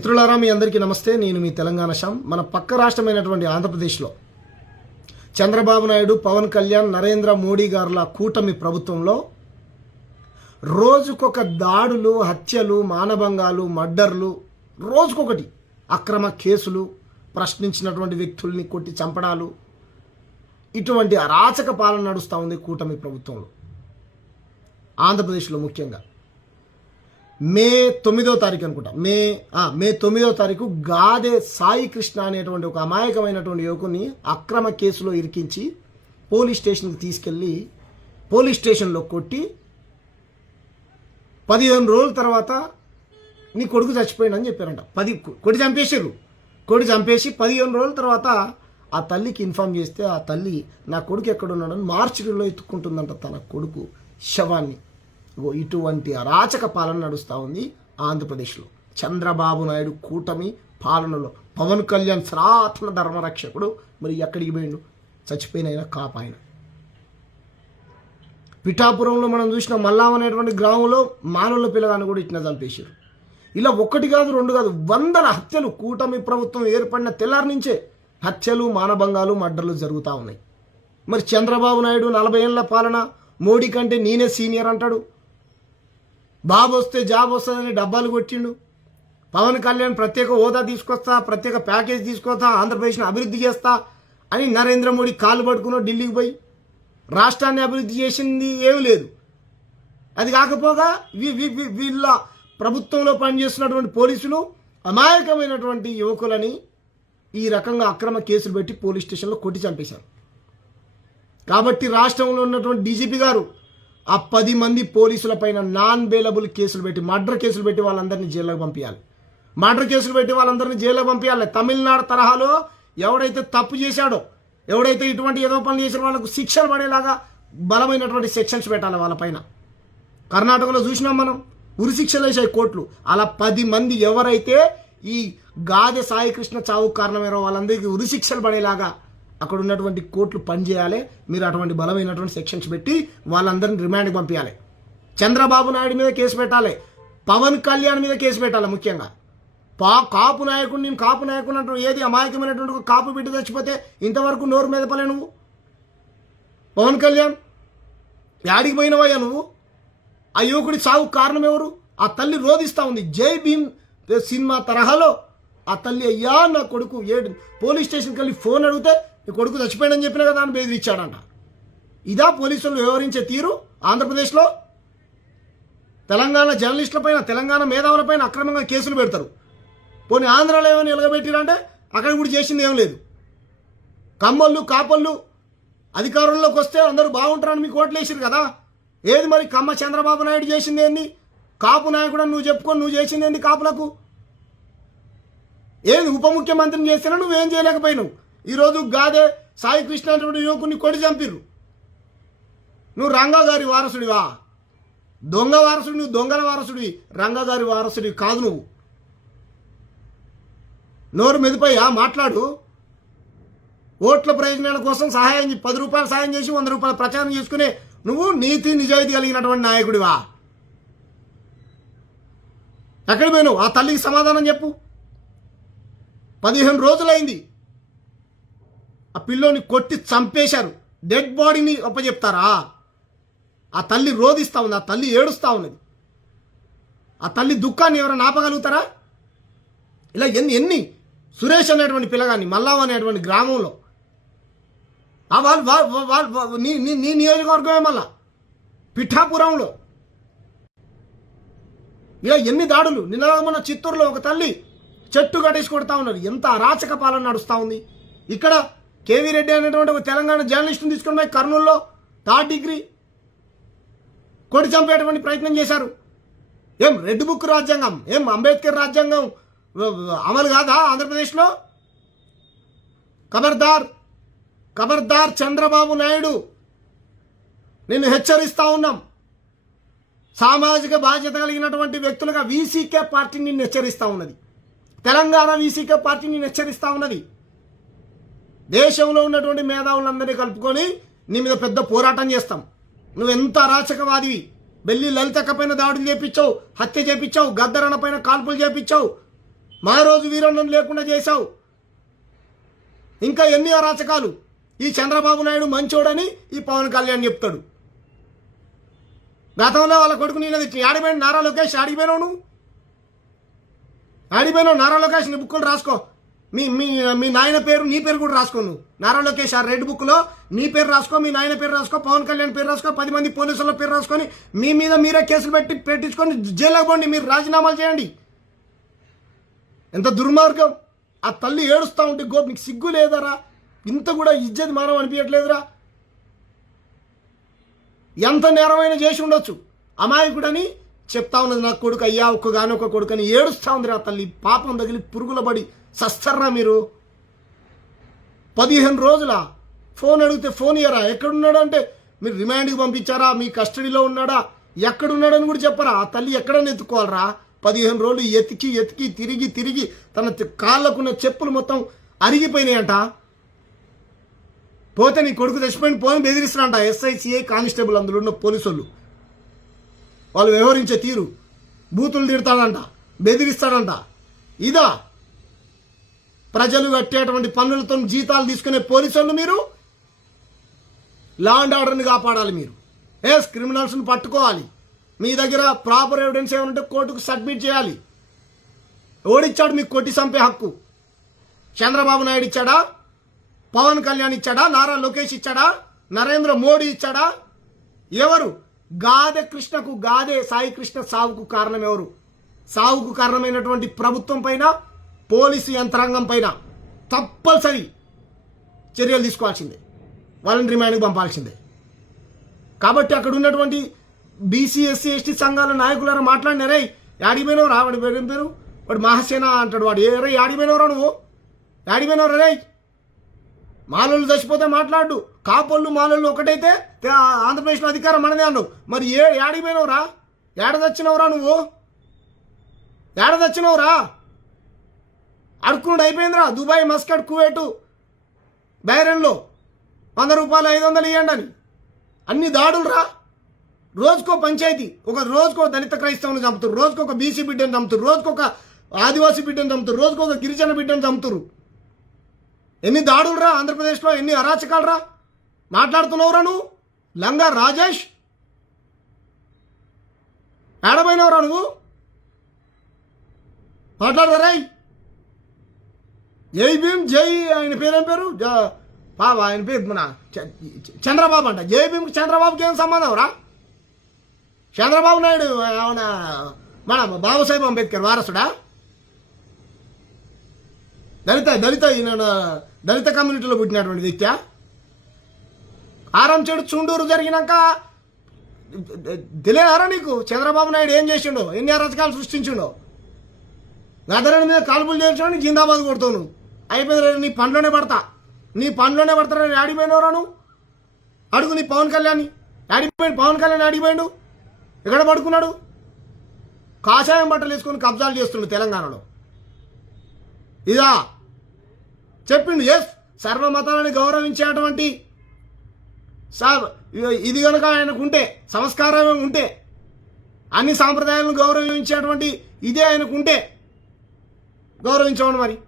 మిత్రులారా, మీ అందరికీ నమస్తే. నేను మీ తెలంగాణ శ్యామ్. మన పక్క రాష్ట్రమైనటువంటి ఆంధ్రప్రదేశ్లో చంద్రబాబు నాయుడు, పవన్ కళ్యాణ్, నరేంద్ర మోడీ గారుల కూటమి ప్రభుత్వంలో రోజుకొక దాడులు, హత్యలు, మానభంగాలు, మర్డర్లు, రోజుకొకటి అక్రమ కేసులు, ప్రశ్నించినటువంటి వ్యక్తుల్ని కొట్టి చంపడాలు, ఇటువంటి అరాచక పాలన నడుస్తూ ఉంది కూటమి ప్రభుత్వంలో ఆంధ్రప్రదేశ్లో. ముఖ్యంగా మే 9వ తారీఖు అనుకుంటా, మే 9వ తారీఖు గాదె సాయి కృష్ణ అనేటువంటి ఒక అమాయకమైనటువంటి యువకుని అక్రమ కేసులో ఇరికించి పోలీస్ స్టేషన్కి తీసుకెళ్ళి పోలీస్ స్టేషన్లో కొట్టి 15 రోజుల తర్వాత నీ కొడుకు చచ్చిపోయిందని చెప్పారంట. కొట్టి చంపేసి 15 రోజుల తర్వాత ఆ తల్లికి ఇన్ఫామ్ చేస్తే ఆ తల్లి నా కొడుకు ఎక్కడున్నాడని మార్చిలో ఎత్తుక్కుంటుందంట తన కొడుకు శవాన్ని. ఇటువంటి అరాచక పాలన నడుస్తూ ఉంది ఆంధ్రప్రదేశ్లో. చంద్రబాబు నాయుడు కూటమి పాలనలో పవన్ కళ్యాణ్ సనాతన ధర్మరక్షకుడు మరి ఎక్కడికి పోయిండు? చచ్చిపోయిన కాపాయన. పిఠాపురంలో మనం చూసిన మల్లాం అనేటువంటి గ్రామంలో మానవుల పిల్లగాన్ని కూడా ఇట్లా చంపేశారు. ఇలా ఒకటి కాదు, రెండు కాదు, వందల హత్యలు కూటమి ప్రభుత్వం ఏర్పడిన తెల్లారి నుంచే హత్యలు, మానభంగాలు, మర్డర్లు జరుగుతూ ఉన్నాయి. మరి చంద్రబాబు నాయుడు 40 ఏళ్ల పాలన, మోడీ కంటే నేనే సీనియర్ అంటాడు. బాబు వస్తే జాబ్ వస్తుందని డబ్బాలు కొట్టిండు. పవన్ కళ్యాణ్ ప్రత్యేక హోదా తీసుకొస్తా, ప్రత్యేక ప్యాకేజ్ తీసుకొస్తా, ఆంధ్రప్రదేశ్ని అభివృద్ధి చేస్తా అని నరేంద్ర మోడీ కాలు పట్టుకున్నాడు ఢిల్లీకి పోయి. రాష్ట్రాన్ని అభివృద్ధి చేసింది ఏమీ లేదు. అది కాకపోగా వీళ్ళ ప్రభుత్వంలో పనిచేస్తున్నటువంటి పోలీసులు అమాయకమైనటువంటి యువకులని ఈ రకంగా అక్రమ కేసులు పెట్టి పోలీస్ స్టేషన్లో కొట్టి చంపేశారు. కాబట్టి రాష్ట్రంలో ఉన్నటువంటి డీజీపీ గారు ఆ 10 మంది పోలీసుల పైన నాన్ బెయిలబుల్ కేసులు పెట్టి, మర్డర్ కేసులు పెట్టి వాళ్ళందరినీ జైల్లోకి పంపించాలి. తమిళనాడు తరహాలో ఎవడైతే తప్పు చేశాడో, ఎవడైతే ఇటువంటి ఏదో పనులు చేసిన వాళ్ళకు శిక్షలు పడేలాగా బలమైనటువంటి సెక్షన్స్ పెట్టాలి వాళ్ళ పైన. కర్ణాటకలో చూసినాం మనం, ఉరి శిక్షలు వేసాయి కోర్టులు. అలా 10 మంది ఎవరైతే ఈ గాదె సాయి కృష్ణ చావుకు కారణమయ్యారో వాళ్ళందరికీ ఉరి శిక్షలు పడేలాగా అక్కడ ఉన్నటువంటి కోర్టులు పనిచేయాలి. మీరు అటువంటి బలమైనటువంటి సెక్షన్స్ పెట్టి వాళ్ళందరినీ రిమాండ్కి పంపించాలి. చంద్రబాబు నాయుడు మీద కేసు పెట్టాలి, పవన్ కళ్యాణ్ మీద కేసు పెట్టాలి. ముఖ్యంగా కాపు నాయకుడు, నేను కాపు నాయకుడు అంటూ ఏది అమాయకమైనటువంటి కాపు బిడ్డ చచ్చిపోతే ఇంతవరకు నోరు మెదపలే నువ్వు. పవన్ కళ్యాణ్ యాడికి పోయినవయ్యా నువ్వు? ఆ యువకుడి చావు కారణం ఎవరు? ఆ తల్లి రోధిస్తూ ఉంది. జై భీమ్ సినిమా తరహాలో ఆ తల్లి, అయ్యా నా కొడుకు పోలీస్ స్టేషన్కి వెళ్ళి ఫోన్ అడిగితే నీ కొడుకు చచ్చిపోయాడని చెప్పినా కదా అని బెదిరించాడంట. ఇదా పోలీసులు వ్యవహరించే తీరు ఆంధ్రప్రదేశ్లో? తెలంగాణ జర్నలిస్టుల పైన, తెలంగాణ మేధావుల పైన అక్రమంగా కేసులు పెడతారు. పోనీ ఆంధ్రాలో ఏమైనా ఎలగబెట్టిరంటే అక్కడ కూడా చేసింది ఏం లేదు. కమ్మళ్ళు, కాపళ్ళు అధికారంలోకి వస్తే అందరూ బాగుంటారని మీకు ఓట్లు వేసారు కదా. ఏది మరి కమ్మ చంద్రబాబు నాయుడు చేసింది ఏంది? కాపు నాయకుడు నువ్వు చెప్పుకొని నువ్వు చేసింది ఏంది కాపులకు? ఏది ఉప ముఖ్యమంత్రిని చేసినా నువ్వేం చేయలేకపోయినావు. ఈరోజు గాదె సాయి కృష్ణ అనేటువంటి యువకుని కొడి చంపిర్రు. నువ్వు రంగా గారి వారసుడివా? దొంగ వారసుడు, నువ్వు దొంగల వారసుడివి, రంగా గారి వారసుడివి కాదు నువ్వు. నోరు మెదిపోయా మాట్లాడు. ఓట్ల ప్రయోజనాల కోసం సహాయం 10 రూపాయలు సాయం చేసి 100 రూపాయలు ప్రచారం చేసుకునే నువ్వు నీతి నిజాయితీ కలిగినటువంటి నాయకుడివా? ఎక్కడికి పోయినావు? ఆ తల్లికి సమాధానం చెప్పు. 15 రోజులైంది ఆ పిల్లోని కొట్టి చంపేశారు. డెడ్ బాడీని అప్పచెప్తారా? ఆ తల్లి రోధిస్తూ ఉంది, ఆ తల్లి ఏడుస్తూ ఉన్నది. ఆ తల్లి దుఃఖాన్ని ఎవరైనా ఆపగలుగుతారా? ఇలా ఎన్ని సురేష్ అనేటువంటి పిల్లగాన్ని మల్లాం అనేటువంటి గ్రామంలో నీ నియోజకవర్గమే మళ్ళా పిఠాపురంలో ఇలా ఎన్ని దాడులు. నిన్న మన చిత్తూరులో ఒక తల్లి చెట్టు కట్టేసి కొడతా ఉన్నారు. ఎంత అరాచక పాలన నడుస్తూ ఉంది. ఇక్కడ కేవీ రెడ్డి అనేటువంటి ఒక తెలంగాణ జర్నలిస్టుని తీసుకుని పోయి కర్నూలులో 3rd డిగ్రీ కొట్టి చంపేటువంటి ప్రయత్నం చేశారు. ఏం రెడ్ బుక్ రాజ్యాంగం, ఏం అంబేద్కర్ రాజ్యాంగం అమలు కాదా ఆంధ్రప్రదేశ్లో? ఖబర్దార్ చంద్రబాబు నాయుడు, నిన్ను హెచ్చరిస్తూ ఉన్నాం. సామాజిక బాధ్యత కలిగినటువంటి వ్యక్తులుగా వీసీకే పార్టీ నిన్ను హెచ్చరిస్తూ ఉన్నది. తెలంగాణ వీసీకే పార్టీ నిన్ను హెచ్చరిస్తూ ఉన్నది. దేశంలో ఉన్నటువంటి మేధావులందరినీ కలుపుకొని నీ మీద పెద్ద పోరాటం చేస్తాం. నువ్వెంత అరాచకవాదివి. బెల్లి లలితక్క పైన దాడులు చేపించావు, హత్య చేపించావు, గద్దరన్న పైన కాల్పులు చేపించావు, మా రోజు వీరన్నం లేకుండా చేశావు. ఇంకా ఎన్ని అరాచకాలు. ఈ చంద్రబాబు నాయుడు మంచోడని ఈ పవన్ కళ్యాణ్ చెప్తాడు. గతంలో వాళ్ళ కొడుకు నేను ఆడిపోయిన నారా లోకేష్ ఆడిపోయినావు. నువ్వు ఆడిపోయినావు. నారా లోకేష్ నీ బుక్కులు రాసుకో. మీ మీ మీ నాయన పేరు నీ పేరు కూడా రాసుకో. నువ్వు నారా లోకేష్ ఆ రెడ్ బుక్లో నీ పేరు రాసుకో, మీ నాయన పేరు రాసుకో, పవన్ కళ్యాణ్ పేరు రాసుకో, 10 మంది పోలీసుల పేరు రాసుకొని మీ మీద మీరే కేసులు పెట్టించుకొని జైలుకి పోండి. మీరు రాజీనామాలు చేయండి. ఎంత దుర్మార్గం. ఆ తల్లి ఏడుస్తూ ఉంటే నీకు సిగ్గు లేదరా? ఇంత కూడా ఇజ్జత్ మానం అనిపించట్లేదురా? ఎంత నేరమైన చేసి ఉండొచ్చు. అమాయకుడని చెప్తా ఉన్నది నా కొడుకు, అయ్యా ఒక్కగానొక్క కొడుకు అని ఏడుస్తూ ఉంది ఆ తల్లి. పాపం తగిలి పురుగుల పడి సస్తర్రా మీరు. 15 రోజుల ఫోన్ అడిగితే ఫోన్ ఇయ్యరా? ఎక్కడున్నాడు అంటే మీరు రిమాండ్కి పంపించారా, మీ కస్టడీలో ఉన్నాడా, ఎక్కడున్నాడని కూడా చెప్పరా? ఆ తల్లి ఎక్కడని ఎత్తుకోవాలరా? 15 రోజులు ఎతికి ఎతికి తిరిగి తిరిగి తన కాళ్ళకున్న చెప్పులు మొత్తం అరిగిపోయినాయంట. పోతే నీ కొడుకు తెచ్చిపోయిన పోని బెదిరిస్తారంట ఎస్ఐ, సిఐ, కానిస్టేబుల్ అందులో ఉన్న పోలీసు వాళ్ళు వ్యవహరించే తీరు. బూతులు తిడతాడంట, బెదిరిస్తాడంట. ఇదా ప్రజలు కట్టేటువంటి పన్నులతో జీతాలు తీసుకునే పోలీసులు మీరు? లా అండ్ ఆర్డర్ని కాపాడాలి మీరు. క్రిమినల్స్ని పట్టుకోవాలి. మీ దగ్గర ప్రాపర్ ఎవిడెన్స్ ఏమంటే కోర్టుకు సబ్మిట్ చేయాలి. ఓడిచ్చాడు మీకు కొట్టి చంపే హక్కు? చంద్రబాబు నాయుడు ఇచ్చాడా? పవన్ కళ్యాణ్ ఇచ్చాడా? నారా లోకేష్ ఇచ్చాడా? నరేంద్ర మోడీ ఇచ్చాడా? ఎవరు? గాదె కృష్ణకు, గాదె సాయి కృష్ణ సావుకు కారణం ఎవరు? సావుకు కారణమైనటువంటి ప్రభుత్వం పైన, పోలీసు యంత్రాంగం పైన తప్పనిసరి చర్యలు తీసుకోవాల్సిందే. వాళ్ళని రిమాండ్కి పంపాల్సిందే. కాబట్టి అక్కడ ఉన్నటువంటి బీసీ, ఎస్సీ, ఎస్టీ సంఘాల నాయకులారా మాట్లాడినారే, యాడిపోయినవరా? వాడి పేరు వాడు మహాసేన అంటాడు. వాడు రే యాడిపోయినవరా? నువ్వు యాడిపోయినవరా? రే మాలోళ్ళు చచ్చిపోతే మాట్లాడు. కాపోళ్ళు మాలోళ్ళు ఒకటైతే ఆంధ్రప్రదేశ్లో అధికారం మనదే అన్నావు. మరి యాడిపోయినవరా? ఏడ తెచ్చినవరా? నువ్వు ఏడ తెచ్చినవరా? అడుక్కున్నాడు అయిపోయిందిరా. దుబాయ్, మస్కట్, కువైట్, బైరన్లో 100 రూపాయలు 500 ఇవ్వండి అని అన్ని దాడులు రా. రోజుకో పంచాయతీ, రోజుకో దళిత క్రైస్తవుని చంపుతారు, రోజుకొక బీసీ బిడ్డను చంపుతారు, రోజుకొక ఆదివాసీ బిడ్డను చంపుతారు, రోజుకొక గిరిజన బిడ్డను చంపుతారు. ఎన్ని దాడులు రా ఆంధ్రప్రదేశ్లో, ఎన్ని అరాచకాలు రా. మాట్లాడుతున్నావురా నువ్వు? లంగా రాజేష్ ఏడబోయినవరా నువ్వు? మాట్లాడరా? జై భీమ్, జై ఆయన పేరేం పేరు? బాబా ఆయన పేరు మన చంద్రబాబు అంట. జై భీమ్కి చంద్రబాబుకి ఏం సంబంధం రా? చంద్రబాబు నాయుడు ఏమన్నా మన బాబాసాహెబ్ అంబేద్కర్ వారసుడా? దళిత కమ్యూనిటీలో పుట్టినటువంటి వ్యక్తి. ఆరంచెడు చుండూరు జరిగినాక తెలియదారా నీకు చంద్రబాబు నాయుడు ఏం చేసిండో, ఎన్ని అరాచకాలు సృష్టించిండో? గదరని మీద కాల్పులు చేయించడం జిందాబాద్ కొడుతావు నువ్వు. అయిపోయింది. నీ పనిలోనే పడతారా? ఆడిపోయినవరా నువ్వు? అడుగు నీ పవన్ కళ్యాణ్ ఆడిపోయిండు. ఎక్కడ పడుకున్నాడు? కాషాయం బట్టలు వేసుకొని కబ్జాలు చేస్తుండు తెలంగాణలో. ఇదా చెప్పిండు. సర్వమతాలని గౌరవించేటువంటి ఇది కనుక ఆయనకు ఉంటే, సంస్కారం ఉంటే, అన్ని సాంప్రదాయాలను గౌరవించేటువంటి ఇదే ఆయనకు ఉంటే గౌరవించమని మరి